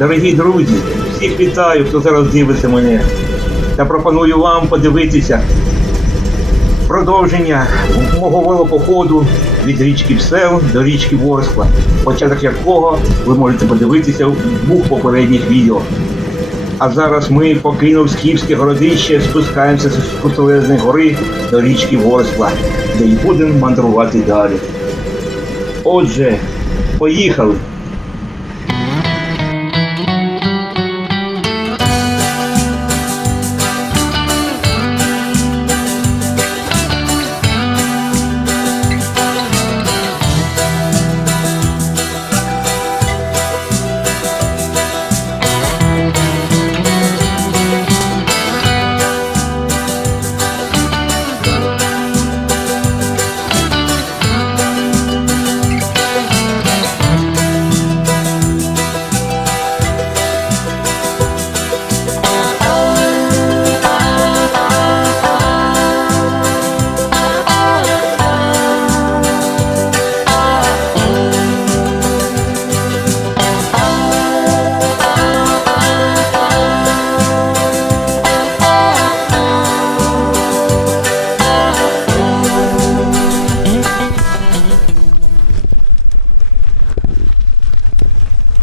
Дорогі друзі, всіх вітаю, хто зараз дивиться мене. Та пропоную вам подивитися продовження мого велопоходу від річки Псел до річки Ворскла, початок якого ви можете подивитися в двох попередніх відео. А зараз ми, покинув Скіфське городище, спускаємося з крутелезної гори до річки Ворскла, де й будемо мандрувати далі. Отже, поїхали!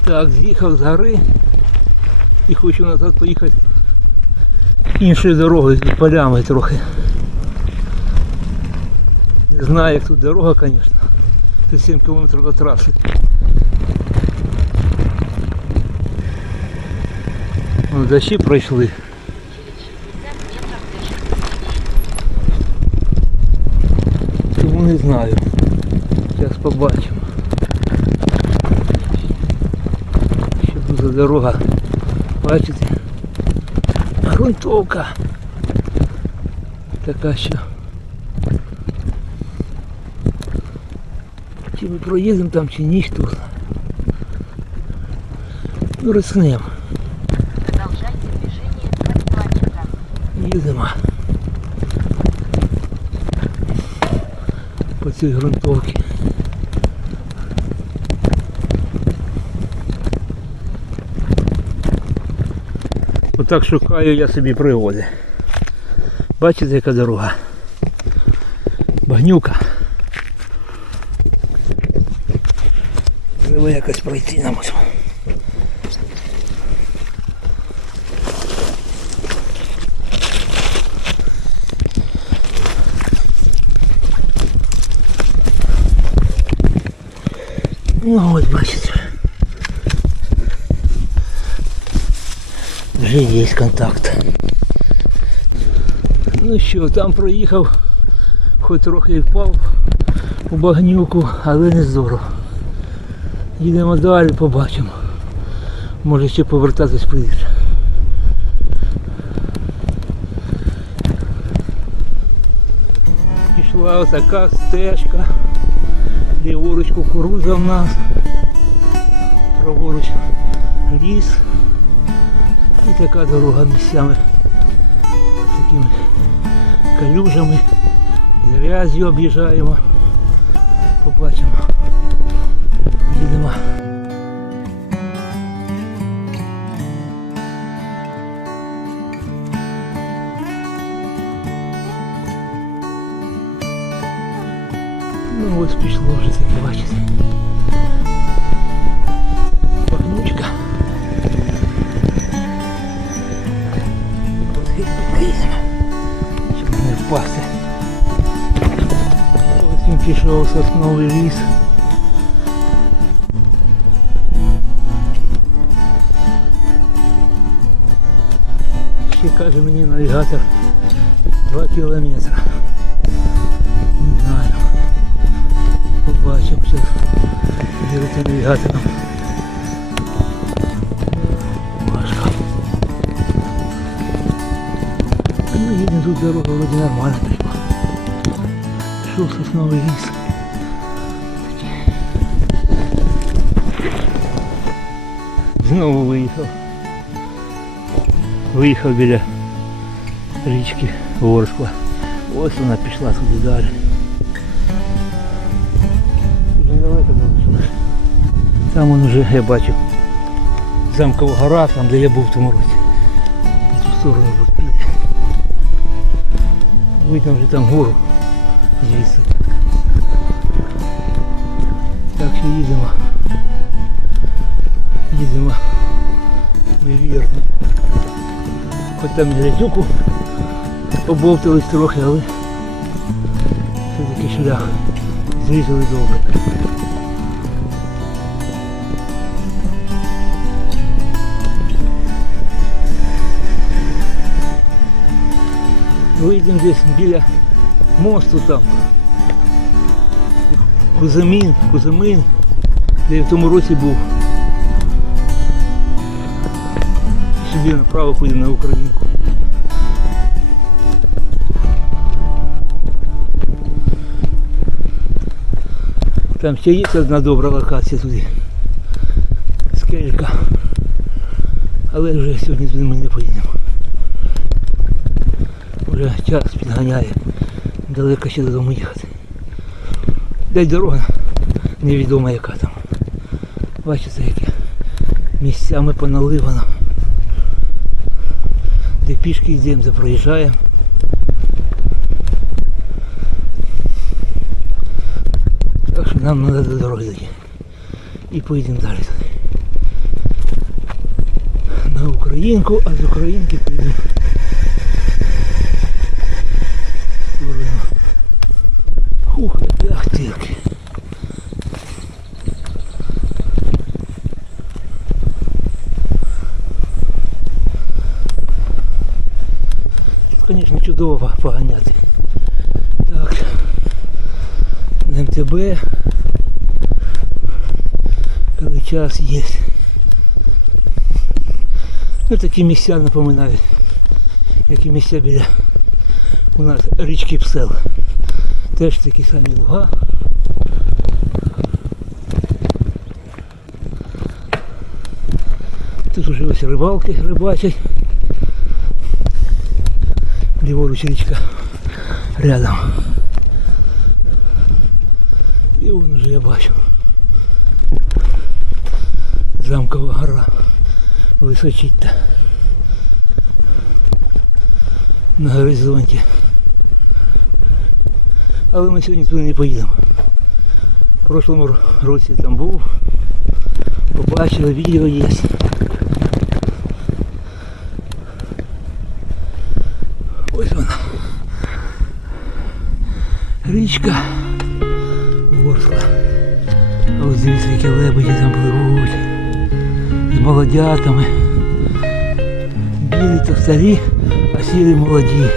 Так, з'їхав з гори і хочу назад поїхати іншою дорогою, тут полями трохи. Не знаю, як тут дорога, звісно. Це 7 кілометрів до траси. Ну, дощі пройшли. Тому не знаю. Зараз побачимо. Що дорога? Бачите? Грунтовка. Така що. Чи ми проїдемо там, чи ні знає. Ну, рискнемо. Їдемо. По цій ґрунтовці. Отак шукаю я собі пригоди. Бачите, яка дорога? Багнюка. Треба якось пройти нам. ось. Ну ось бачите. Вже є контакт. Ну що, там проїхав, хоч трохи впав у багнюку, але не здорово. Їдемо далі, побачимо. Може ще повертатись прийдеться. Пішла отака стежка. Ліворуч кукурудза в нас. Праворуч ліс. І така дорога місцями з такими калюжами. З об'їжджаємо. Побачимо. Їдемо. Пішов сосновий ліс. Ще каже мені навігатор 2 кілометри. Не знаю. Побачимо зараз. Дивиться навігатором. Важко. Ну, їдемо тут дорога вроді нормально. Пішов сосновий ліс. Знову виїхав. Виїхав біля річки Ворскла. Ось вона пішла туди далі. Дуже далеко залишилось. Там он вже я бачу Замкова гора, там де я був в тому році. На цю сторону от піде. Видно вже там гору Звідси. Так що їдемо. Їдемо. Вірно. Хоч там грязюку побовтались трохи, але все-таки шлях зрізали добре. Вийдемо десь біля мосту там. Кузамін, Кузамин, де я в тому році був. Собі направо поїдемо на Українку. Там ще є одна добра локація туди. Скелька. Але вже сьогодні туди ми не поїдемо. Вже час підганяє. Далеко ще додому їхати. Десь дорога невідома яка там. Бачите, яке місцями поналивано. Де пішки йдемо, де проїжджаємо. Так що нам треба до дороги дійти. І поїдемо далі. На Українку, а з Українки поїдемо. в сторону. Ух, ах тирки. Звісно, чудово поганяти. Так. На МТБ. Коли час є. Ну такі місця напоминають, як і місця біля у нас річки Псел. Теж такі самі луга. Тут уже ось рибалки рибачать. Ліворуч річка рядом. І вон уже я бачу. Замкова гора височить-то на горизонті. Але ми сьогодні туди не поїдемо. В прошлому році там був. Побачили, відео є. Ось вона. Річка Ворскла. А ось дивіться, які лебеді там пливуть. З молодятами. Білі то старі, а сірі молоді.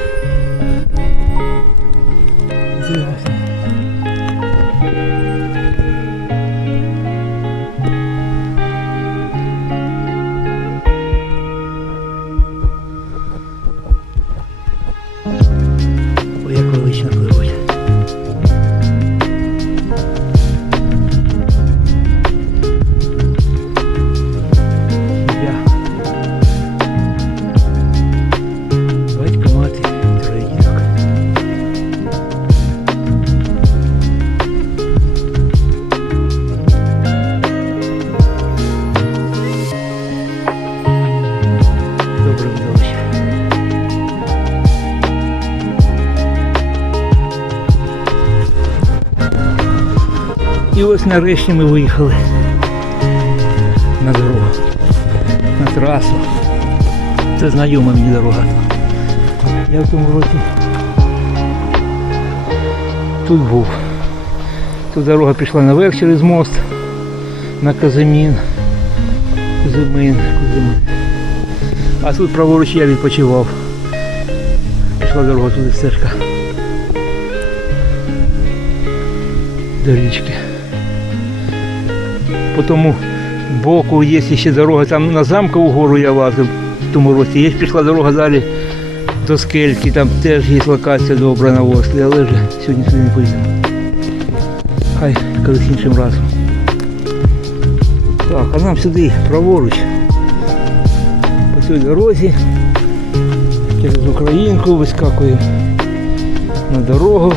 І ось нарешті ми виїхали на дорогу, на трасу. Це знайома мені дорога. Я в тому році тут був. Тут дорога пішла наверх через мост на Казимін. Кузимин, Кузимин. А тут праворуч я відпочивав. Пішла дорога туди стежка. До річки. По тому боку є ще дорога, там на замкову гору я лазив в тому році. Є пішла дорога далі до скельки, там теж є локація добра на Ослі, але вже сьогодні сюди не поїдемо. Хай колись іншим разом. Так, а нам сюди праворуч. По цій дорозі. Через Українку вискакуємо на дорогу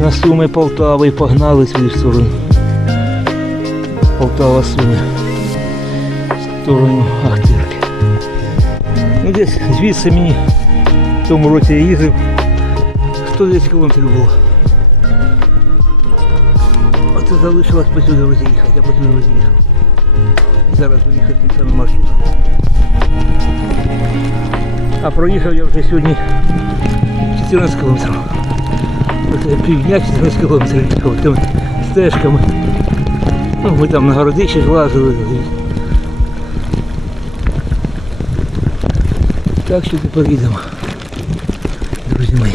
на Суми Полтави і погнали сюди в сторону. Полтава Суми. в сторону Ахтирки. Ну десь звідси мені в тому році я їздив 110 кілометрів було. Оце залишилось по цій дорозі їхати, я по цій дорозі їхав. Зараз буду їхати тим самим маршрутом. А проїхав я вже сьогодні 14 кілометрів. Оце півдня 14 кілометрів їхав тими стежками. Ну, ми там на городище ж лазили. Так що тепер їдемо. Друзі мої.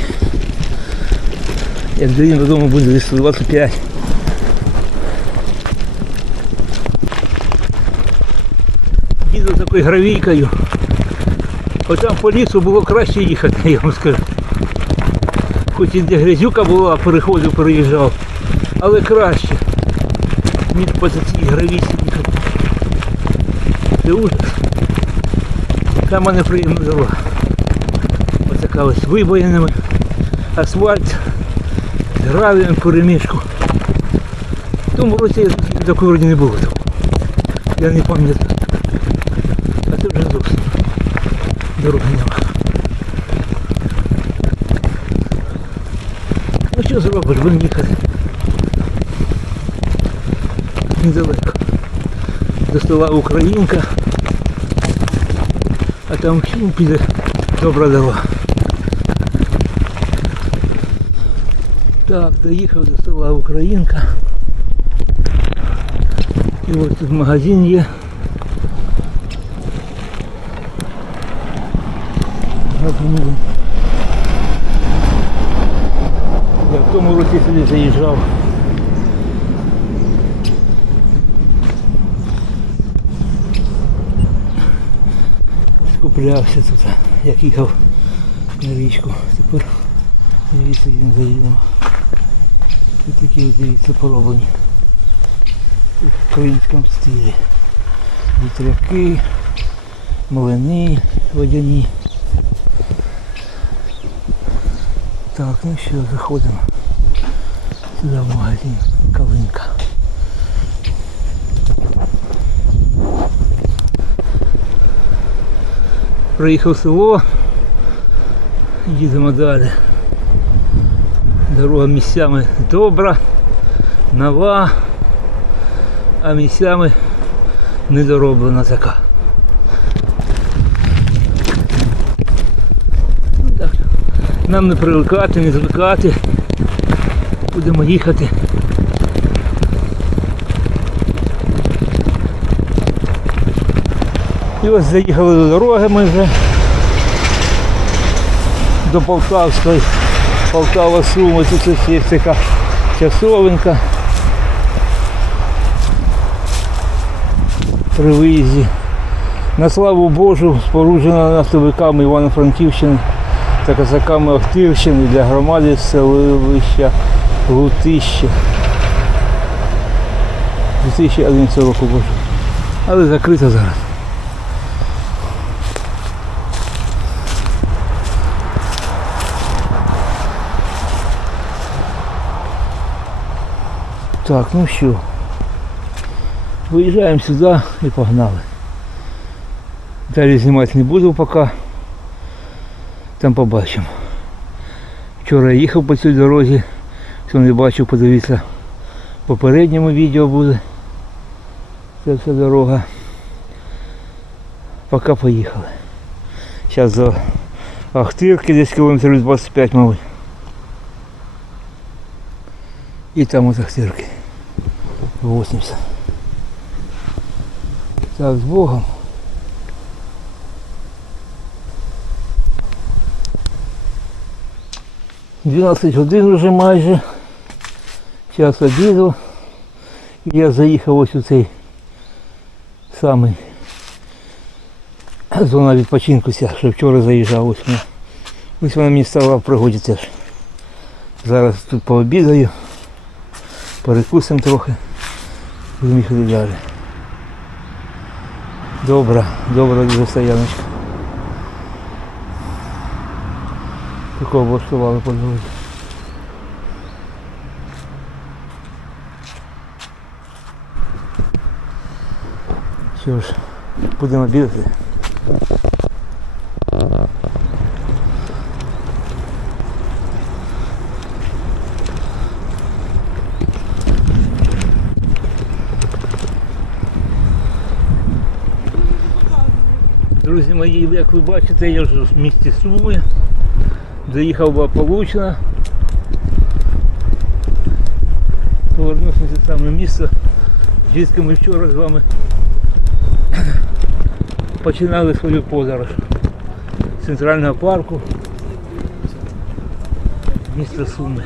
Як доїдемо додому буде десь 125. Їду такою гравійкою. Отам по лісу було краще їхати, я вам скажу. Хоч і де грязюка була, переходив, переїжджав, але краще, ніж по цій гравійці. Це ужас. Сама неприємна дорога. Ось така ось вибоїнами, асфальт, гравієм перемішку. В тому році такої вроді не було. Я не пам'ятаю. А це вже зовсім дороги нема. Ну що зробиш, будемо їхати. Недалеко. До села Українка. А там ще піде добра дорога. Так, доїхав до села Українка. І ось тут магазин є. Я в тому році сюди заїжджав. Скуплявся тут, як їхав на річку. Тепер дивіться, їдемо заїдемо. Тут такі дивіться пороблені. В українському стилі. Вітряки, млини водяні. Так, ну що, заходимо сюди в магазин Калинка. Проїхав село, їдемо далі. Дорога місцями добра, нова, а місцями недороблена така. Нам не привикати, не звикати. Будемо їхати. І ось заїхали до дороги ми вже до Полтавської. Полтава Суми, тут є така часовенка. При виїзді. На славу Божу споруджена нафтовиками Івано-Франківщини та козаками Охтирщини для громади селища Лутище. 2011 року Боже. Але закрита зараз. Так, ну що. Виїжджаємо сюди і погнали. Далі знімати не буду поки. Там побачимо. Вчора я їхав по цій дорозі, хто не бачив, подивіться. Попередньому відео буде. Це вся дорога. Поки поїхали. Зараз до Ахтирки десь кілометрів 25, мабуть. І там от Ахтирки. 80. Так, з Богом. Дванадцять годин вже майже. Час обіду. І я заїхав ось у цей самий зона відпочинку що вчора заїжджав. Ось, вона. ось вона мені стала в. Зараз тут пообідаю, перекусимо трохи. Будемо їхати далі. Добра, добра дуже стояночка. Такого облаштували дорозі. Що ж, Будемо бігати. Друзі мої, як ви бачите, я вже в місті Суми. Заїхав благополучно. Повернувся на саме місце, звідки ми вчора з вами починали свою подорож з центрального парку міста Суми.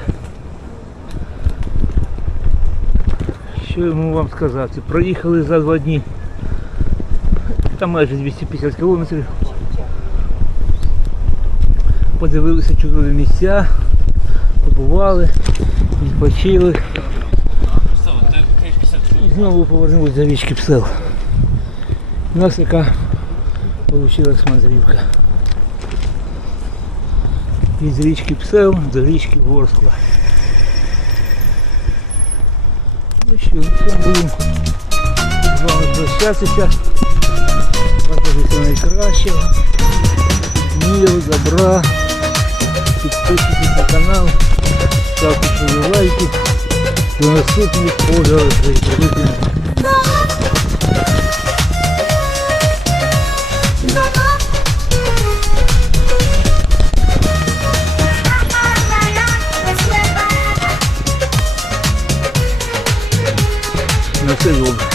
Що я можу вам сказати? Проїхали за два дні. Там майже 250 кілометрів. Подивилися чудові місця, побували, відпочили. І знову повернулися до річки Псел. У нас така вийшла мандрівка. Від річки Псел до річки Ворскла. Ну що, будемо з вами прощатися. всього найкращого. Міру, добра. Підписуйтесь на канал, ставте свої лайки. До наступних подорожей. На все добре.